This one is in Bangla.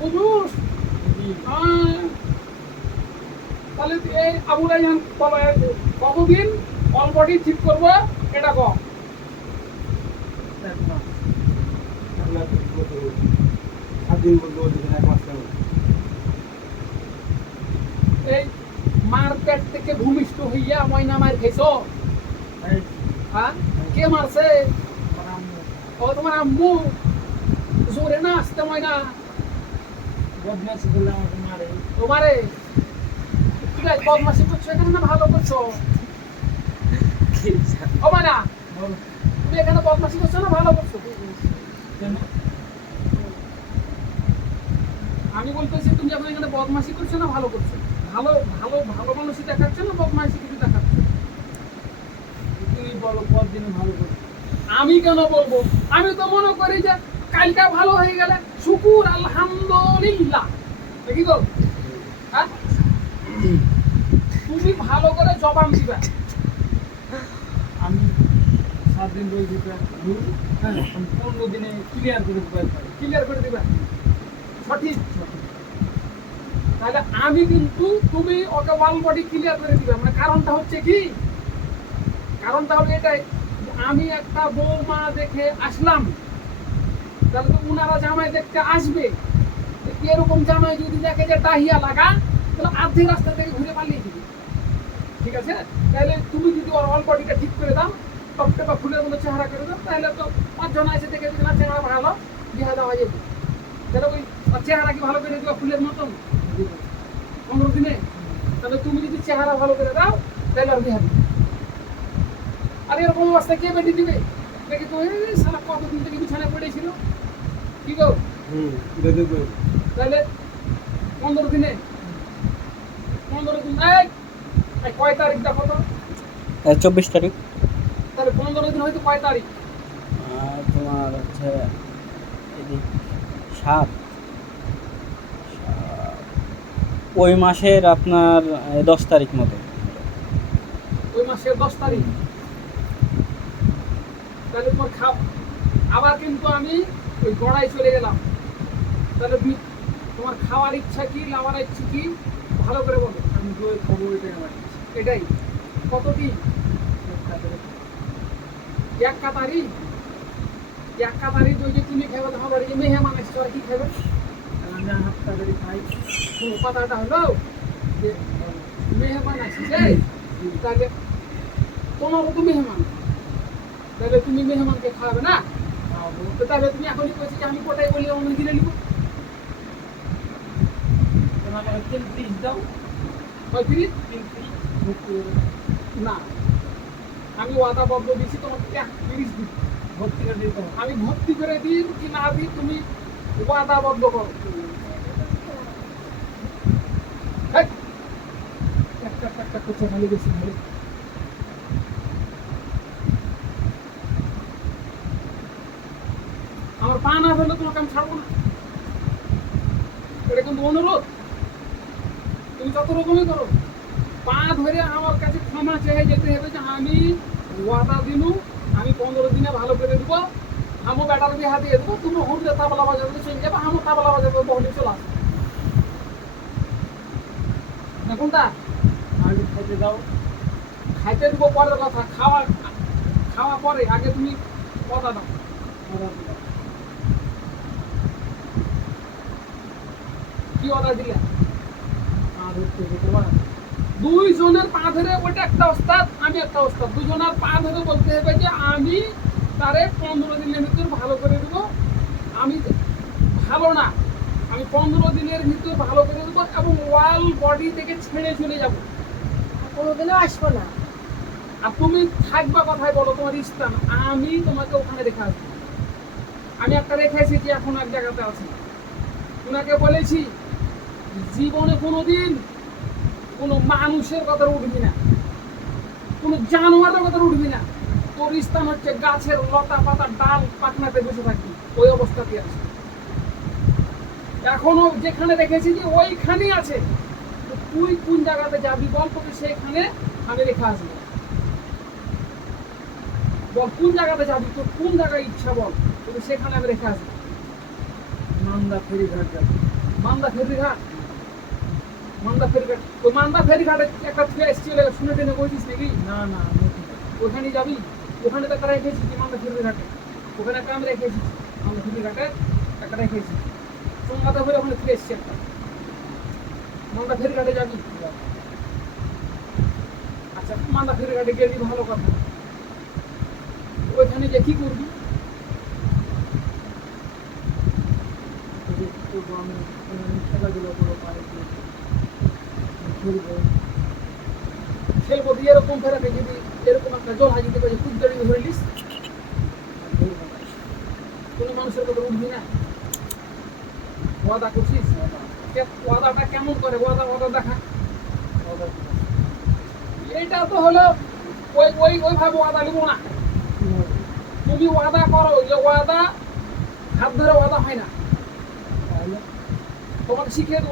বুঝুস? তাহলে এই আবু রায়হান কতদিন অল বডি ঠিক করবো এটা কম? এই মার পেট থেকে ভূমিষ্ঠ হইয়া ময়না মার খেয়েছো? হ্যাঁ, কে মারছে? ও তোমার আম্মু। জোরে না আসতে ময়না? বদমাশি করলে আমাকে মারে। তোমারে ঠিক আছে, বদমাসি করছো এখানে না ভালো করছো? ও ময়না, তুমি এখানে বদমাসি করছো না ভালো করছো? আমি বলতেছি তুমি এখন এখানে বদমাসি করছো না ভালো করছো? ভালো ভালো ভালো মানুষই দেখাচ্ছ না বদমাসি কিছু দেখাচ্ছ? তুমি বলো পর দিনে ভালো করে। আমি কেন বলবো? আমি তো মনে করি যে কালকে ভালো হয়ে গেলে শুকুর আলহামদুলিল্লাহ। দেখি গো, হ্যাঁ, তুমি ভালো করে জবাব দিবে। আমি 7 দিন রোজ দিতে হ্যাঁ 15 দিনে ক্লিয়ার করে দিতে পারি। ক্লিয়ার করে দিবে সঠিক। তাহলে আমি কিন্তু তুমি ওকে ওয়াল বডি ক্লিয়ার করে দিবে। মানে কারণটা হচ্ছে কি? কারণটা হলো এটাই, আমি একটা বৌমা দেখে আসলাম, তাহলে তো উনারা জামাই দেখতে আসবে। এরকম জামাই যদি দেখে যে টাহিয়া লাগা, তাহলে আর্ধেক রাস্তা থেকে ঘুরে পালিয়ে দিবে। ঠিক আছে? তাহলে তুমি যদি ওর অল বডিটা ঠিক করে দাও, টপটে বা ফুলের মতো চেহারা করে দাও, তাহলে তো 5 জন এসে দেখে দিলে চেহারা ভালো, বিয়ে দেওয়া যাবে। তাহলে ওই চেহারা কি ভালো করে দিবা ফুলের মতন 15 দিনে? তাহলে তুমি যদি চেহারা ভালো করে দাও তাহলে আর বিয়ে দিবে। আর এরকম অবস্থায় কে বেটি দিবে? দেখি তো সারা কতদিন থেকে বিছানায় পড়েছিল। কি গো? তাহলে 15 দিনে 15 দিন এই কয় তারিখ দেখো তো? 24 তারিখ। তাহলে 15 দিন হয়তো কয় তারিখ? তোমার হচ্ছে 7 ওই মাসের আপনার 10 তারিখ মতো। ওই মাসের 10 তারিখ। তাহলে তোমার আবার কিন্তু আমি ওই গড়াই চলে গেলাম। তাহলে তোমার খাওয়ার ইচ্ছা কি, লাভার ইচ্ছা কি, ভালো করে বলো। আমি তো ওই খবর এটাই। কতদিন? এক কাতারি। এক কাতারি ওই যে তুমি খাবে, তোমার বাড়ি যে মেহমান এসছো আর কি খাবে? আমি হাত তাড়াতাড়ি খাই। কথাটা হলো যে মেহমান আসছে, তাহলে তোমারও তো মেহমান, তাহলে তুমি মেহমানকে খাওয়াবে না? তো তাহলে তুমি এখনই কইছি যে আমি কোটাই বলি অন্য কিনে নিব। তোমার আমাকে 3 পিস দাও। হয় ফিরিস 3 পিস না, আমি ওয়াদাবদ্ধ দিচ্ছি তোমাকে 30 দিন ভর্তি করে দিতে হবে। আমি ভর্তি করে দিই কি না দিই তুমি ওয়াদাবদ্ধ করো। একটা কোথা খালি গেছি ভালো। আমার পা না ধরলে তোমাকে আমি ছাড়বো না। এটা কিন্তু অনুরোধ, তুমি যত রকমই করো, পা ধরে আমার কাছে ক্ষমা চেয়ে যেতে হবে যে আমি ওয়াদা দিনু, আমি 15 দিনে ভালো করে দেবো। আমও ব্যাটার দিয়ে হাতিয়ে দেবো, তুমি হুঁড়ে তাবলা বাজাতে চলে যাবে, আমও তাবলা বাজাতে বহলে চলে আসবে। দেখুন তা আগে খেতে দাও। খাইতে দেবো পরের কথা, খাওয়া খাওয়া পরে, আগে তুমি কথা দাও। কি অর্ডার দিলে? আর হচ্ছে তোমার 2 জনের পা ধরে, ওটা একটা ওস্তাদ আমি একটা ওস্তাদ, 2 জনের পা ধরে বলতে হবে যে আমি তারে 15 দিনের ভিতর ভালো করে দেবো। আমি ভালো না, আমি 15 দিনের ভিতর ভালো করে দেবো এবং ওয়াল বডি থেকে ছেড়ে চলে যাব, কোনোদিনও আসবো না। আর তুমি থাকবা কথায় বলো তোমার ইসলাম, আমি তোমাকে ওখানে রেখে আসবো। আমি একটা রেখে এসেছি, এখন এক জায়গাতে আছি। ওনাকে বলেছি জীবনে কোনোদিন কোনো মানুষের কথা উঠবি না, কোনো জানোয়ারের কথা উঠবি না। তোর স্থান হচ্ছে গাছের লতা পাতা ডাল পাকনাতে বসে থাকবি, ওই অবস্থাতে আছে। এখনো যেখানে রেখেছি যে ওইখানেই আছে। তুই কোন জায়গাতে যাবি বল, তোকে সেইখানে আমি রেখে আসবো। বল কোন জায়গাতে যাবি, তোর কোন জায়গায় ইচ্ছা বল, তোকে সেখানে আমি রেখে আসবো। মান্দা ফেরিঘাট যাবে। মান্দা ফেরিঘাট মান্দা ফেরিঘাট ওই মান্দা ফেরিঘাটে একটা ট্রেন এসেছিল শুনে টেনে বলছিস নাকি না না আমি ঠিক আছে। ওখানে যাবি ওখানে তো একটা রেখে এসেছি মান্দা ফেরিঘাটে ওখানে একটা আমি রেখে এসেছি মান্দা ফেরিঘাটে একটা রেখে এসেছি চুঙ্গাতে হয়ে ওখানে থেকে এসেছি একটা মান্দা ফেরিঘাটে যাবি আচ্ছা মান্দা ফেরিঘাটে গেলি ভালো কথা ওইখানে যে কি করবি তবে একটু আমি খেলাধুলা করে পারি খেলবো খেলবো দিয়ে এরকম ফেরাতে যদি এরকম একটা জল হাজিতে পারে খুব দেরি ধরলিস খেলবো না। কোনো মানুষের কথা উঠবি না ওয়াদা করছিস ওয়াদাটা কেমন করে ওয়াদা ওয়াদা দেখা order দিলাম। এটা তো হলো ওইভাবে ওয়াদা নিব না কিভাবে? তুমি ওয়াদা করো যে ওয়াদা হাত ধরে ওয়াদা হয় না তাহলে তোমাকে শিখিয়ে দেবো